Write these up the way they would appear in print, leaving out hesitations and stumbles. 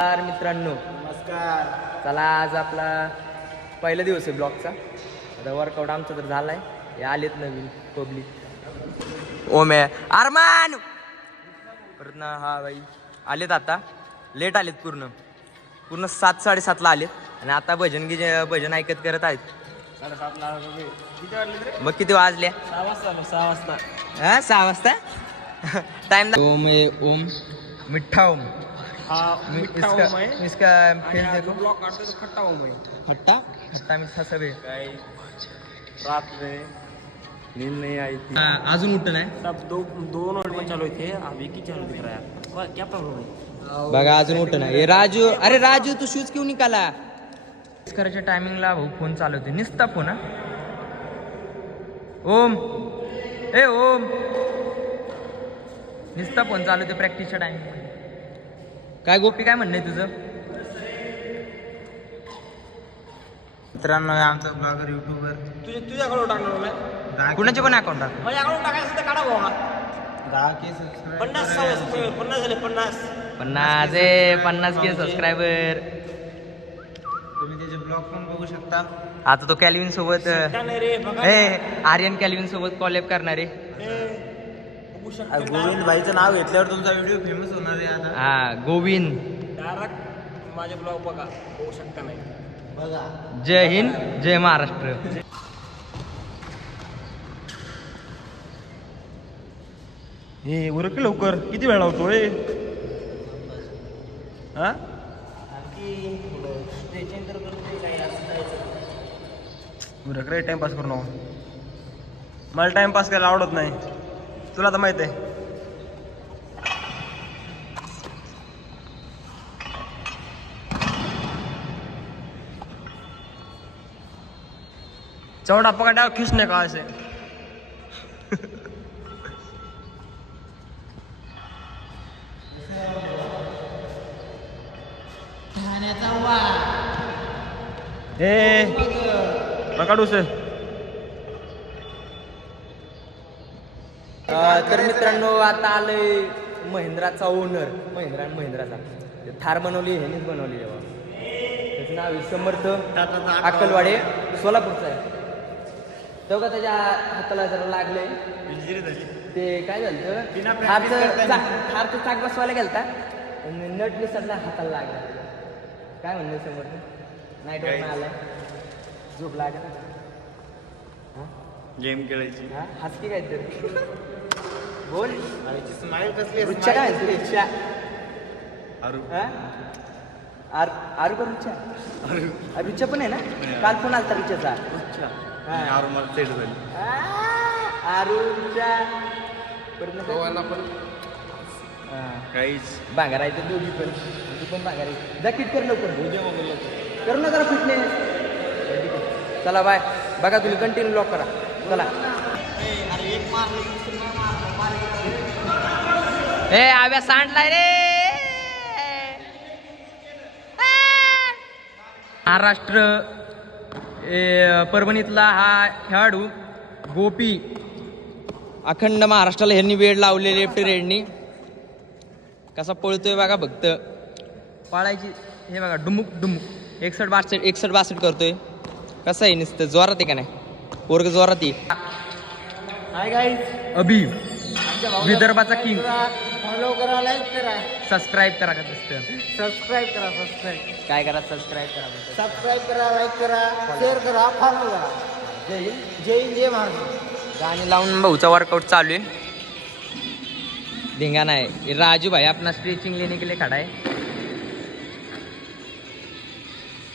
नमस्कार मित्रांनो. नमस्कार. चला आज आपला पहिला दिवस आहे ब्लॉगचा. आता वर्कआउट आमचा तर झालाय. हे आलेत नवीन पब्लिक. ओमे अरमान पूर्ण हा भाई आलेत. आता लेट आलेत. पूर्ण 7:30 आलेत आणि आता भजन ऐकत करत आहेत. 7:30 किती वाजले? मग किती वाजल्या? 6 वाजता. 6 वाजता. 6 वाजता टाइम. ओम ओम मिठ्ठा ओम. हाँ मिठा ओम है. इसका फेस देखो. ब्लॉक काटते तो खट्टा ओम है. खट्टा खट्टा मिठा सब है. रात में नींद नहीं आई थी. अजून उठलं नाही. सब दो नोट में चालू थे. अभी की चालू दिख रहा है. वाह, क्या प्रॉब्लम है? बघा अजून उठलं नाही. राजू, अरे राजू तू शूज क्यों निकाला? करायच्या टायमिंगला भाऊ फोन चालवते. निसता फोन. हा ओम ए ओम निसता फोन चालवते प्रॅक्टिसच्या टायमिंग. काय गोपी काय म्हणणं आहे तुझं? मित्रांनो आमचा ब्लॉगर युट्यूबर तुझ्याकडे टाकणार मी. कुणाचे पण अकाउंट टाक. माझ्याकडून टाकायचं तर काढा भावा. 10K सबस्क्राईब 50 झाले. 50 के सबस्क्रायबर. तुम्ही त्याचे ब्लॉग पण बघू शकता. आता तो कॅल्विन सोबत रे बघा. आर्यन कॅल्विन सोबत कॉलेब करणार आहे. बघू शकता. गोविंद भाईचं नाव घेतल्यावर तुमचा व्हिडिओ फेमस होणार आहे आता. हा गोविंद. डायरेक्ट माझे ब्लॉग बघा. बघू शकता नाही. बघा. जय हिंद जय महाराष्ट्र. हे उरक लवकर. किती वेळ लावतोय? हा उरक रे. टाइमपास करू नको. मला टाइमपास करायला आवडत नाही. तुला तर माहित आहे. चौड़ा पकड़ा खींचने का ऐसे. पकडू से. तर मित्रांनो आता आलंय महिंद्राचा ओनर. महिंद्राचा थार बनवली ह्यानेच बनवली. जेव्हा त्याचं नाव आहे समर्थ अक्कलवाडे, सोलापूरचा आहे. तेव्हा त्याच्या हाताला जरा लागले. ते काय झालं, थारचं चाक बसवायला गेलता नट निसटला, हाताला लागला. काय म्हणलं समर्थ? नाईट आलाय, झोप लागला. गेम खेळायची. हसकी काहीतरी बोल. स्माइल कसली? रुच्या काय म्हणते? रुच्या अरू आरू का रुच्या? रुच्या पण आहे ना. काल फोन आलता रुच्याचा. अरू मला सेट झाली. आरू रुच्या पण काहीच भांगार आहे. दोघी पण तू पण भांगार आहे. जा किट कर लवकर. करू ना जरा फिटनेस. चला बाय. बघा तुम्ही कंटिन्यू ब्लॉक करा. चला. ए आव्या सांडलाय रे. महाराष्ट्र परभणीतला हा खेळाडू गोपी. अखंड महाराष्ट्राला ह्यांनी वेळ लावले. लेफ्ट रेडनी कसा पळतोय बघा. फक्त पाळायची हे बघा. डुमुक डुमुक 61-62 करतोय. कसं आहे नुसतं जोरात आहे का नाही? पोरग जोरात आहे. हाय गाईज. अभि विदर्भाचा किंग. फॉलो करा, लाईक करा, सबस्क्राईब करा. का नुसतं सबस्क्राईब करा. सबस्क्राईब काय करा? सबस्क्राईब करा. सबस्क्राईब करा, लाईक करा, शेअर करा, फॉलो करा. जय हिंद जय महाराष्ट्र. गाणी लावून भाऊचा वर्कआउट चालू आहे. धिंगाणा आहे. राजू भाई अपना स्ट्रेचिंग लेने के लिए खड़ा है.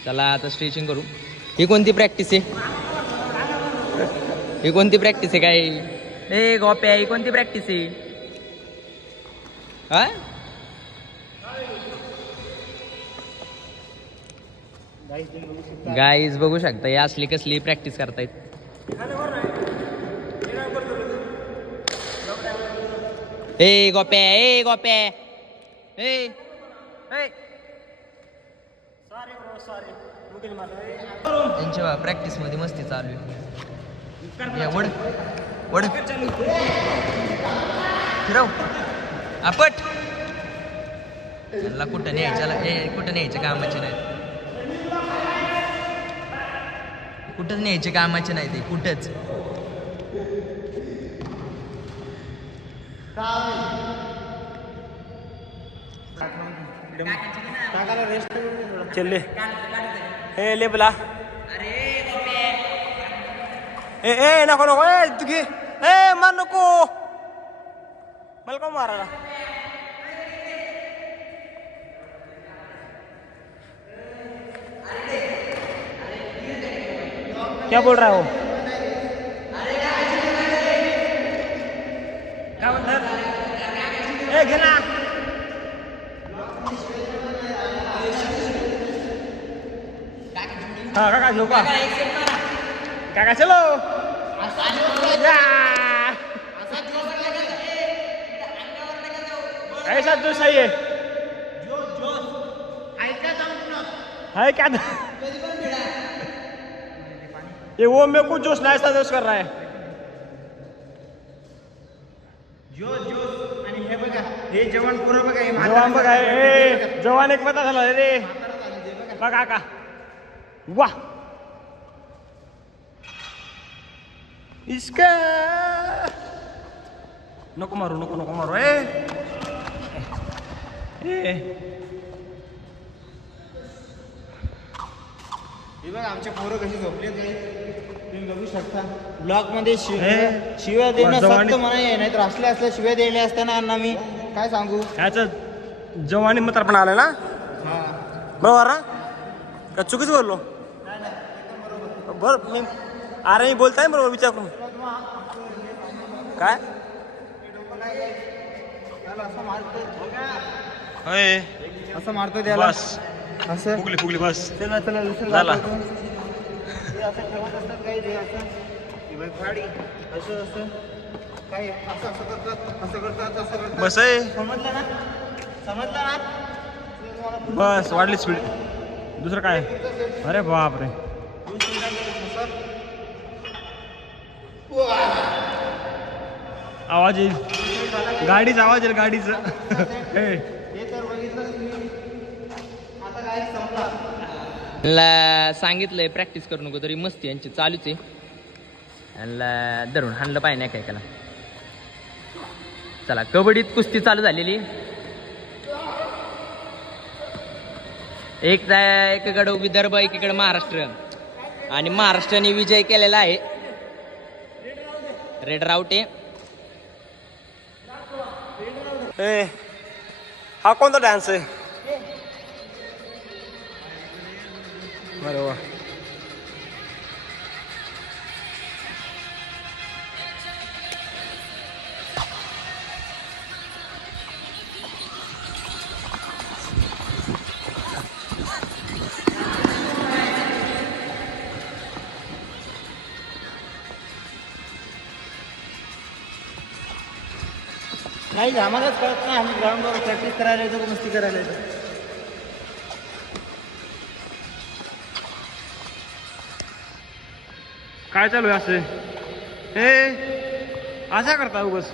चला आता स्ट्रेचिंग करू. ही कोणती प्रॅक्टिस आहे? ही कोणती प्रॅक्टिस आहे? काय ए गोप्या, ही कोणती प्रॅक्टिस आहे? हा गाईज बघू शकता या असली कसली प्रॅक्टिस करतायत. ए गोप्या, ए गोप्या, ए त्यांच्या प्रॅक्टिस मध्ये मस्ती चालू आहे. वड वड फिरव. आपट त्यांना कुठं न्यायचे कामाचे नाही, कुठंच न्यायचे कामाचे नाही ते कुठंच. चल हे ले बोला ए नको नको ए तू घे ए मार नको मला का मारायला. क्या बोल रहा हो क्या बोलतात ए घे ना. हाँ काका घेऊ का काका चलो ऐसा तो सही है क्या ये वो मेरे को जोश ऐसा जोश कर रहा है. आणि हे बघा हे जवान पुरं बघा हे जवान बघा ए जवान एक मता झाला रे बघा का वाह इसका नको मारू नको नको मारू ए हे बघा आमच्या पोरं कशी झोपले तुम्ही बघू शकता. ब्लॉक मध्ये हे. शिव्या देणं जवानी- सक्त म्हणा नाही तर असल्या शिव्या द्यायला असताना अण्णा मी काय सांगू. ह्याचं जवानी मत पण आलं ना बरोबर ना का चुकीच बोललो बरं मी अरे मी बोलताय बरोबर विचार करून काय होय असं मारतो त्याला बस असं फुगली फुगली बस चला चला लसूण झाला. लावतो. हे असं ठेवत असतात काही ते असं ही बघ फाडी असं असं काय असं असं करतात असं करतात असं करतात. बस आहे समजलं ना समजलं ना. बस वाढली स्पीड दुसरं काय अरे बाप रे आवाज येईल गाडीचा आवाज येईल गाडीचं हे हे तर बघितलं तुम्ही. आता काय संपला. सांगितलंय प्रॅक्टिस करू नको तरी मस्ती यांची चालूच आहे. यांना धरून हाणलं पाहिजे नाही काय त्याला. चला कबड्डीत कुस्ती चालू झालेली. एकीकडे विदर्भ एकीकडे महाराष्ट्र आणि महाराष्ट्राने विजय केलेला आहे. रेड रावटे ए हा कोणता डान्स आहे अरे वा नाही आम्हालाच कळत नाही. आम्ही ग्राउंडवर प्रॅक्टिस करायला येतो का मस्ती करायला येतो. काय चालू आहे असे हे असा करता उगस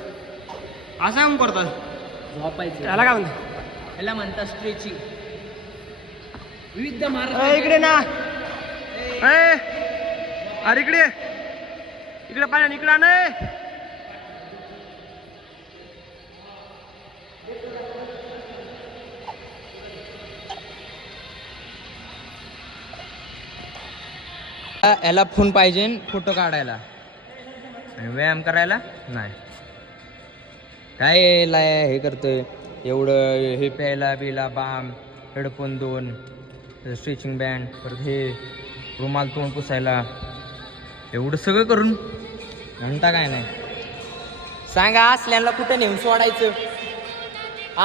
असा काम करतात झोपायचं त्याला काय म्हणते याला म्हणतात स्ट्रेचिंग. विविध ए, महाराष्ट्र इकडे ना ए अरे इकडे इकडे पाण्याने इकडे आण ए. याला फोन पाहिजे फोटो काढायला आणि व्यायाम करायला नाही. काय हे करतोय एवढं हे प्यायला बिला बाम हेडफोन 2 स्ट्रेचिंग बँड परत हे रुमाल तोंड पुसायला एवढं सगळं करून म्हणता काय नाही. सांगा असल्याला कुठं नेऊन सोडायचं.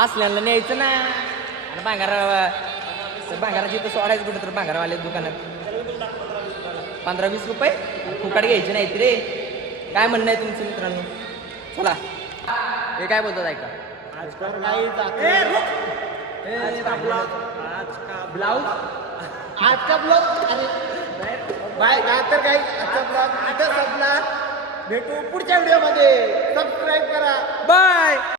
असल्याला न्यायचं ना आणि भांगारा जिथं सोडायचं कुठं तर भांगारवाल्या दुकानात 15-20 रुपये फुकाट घ्यायचे नाहीत रे. काय म्हणणं आहे तुमचं मित्रांनो. चला हे काय बोलतात ऐका. आजकाल काही ब्लाऊज आजचा ब्लॉग अरे बाय काय तर काही आजचा ब्लॉग इथं संपला. भेटू पुढच्या व्हिडिओमध्ये. सबस्क्राईब करा. बाय.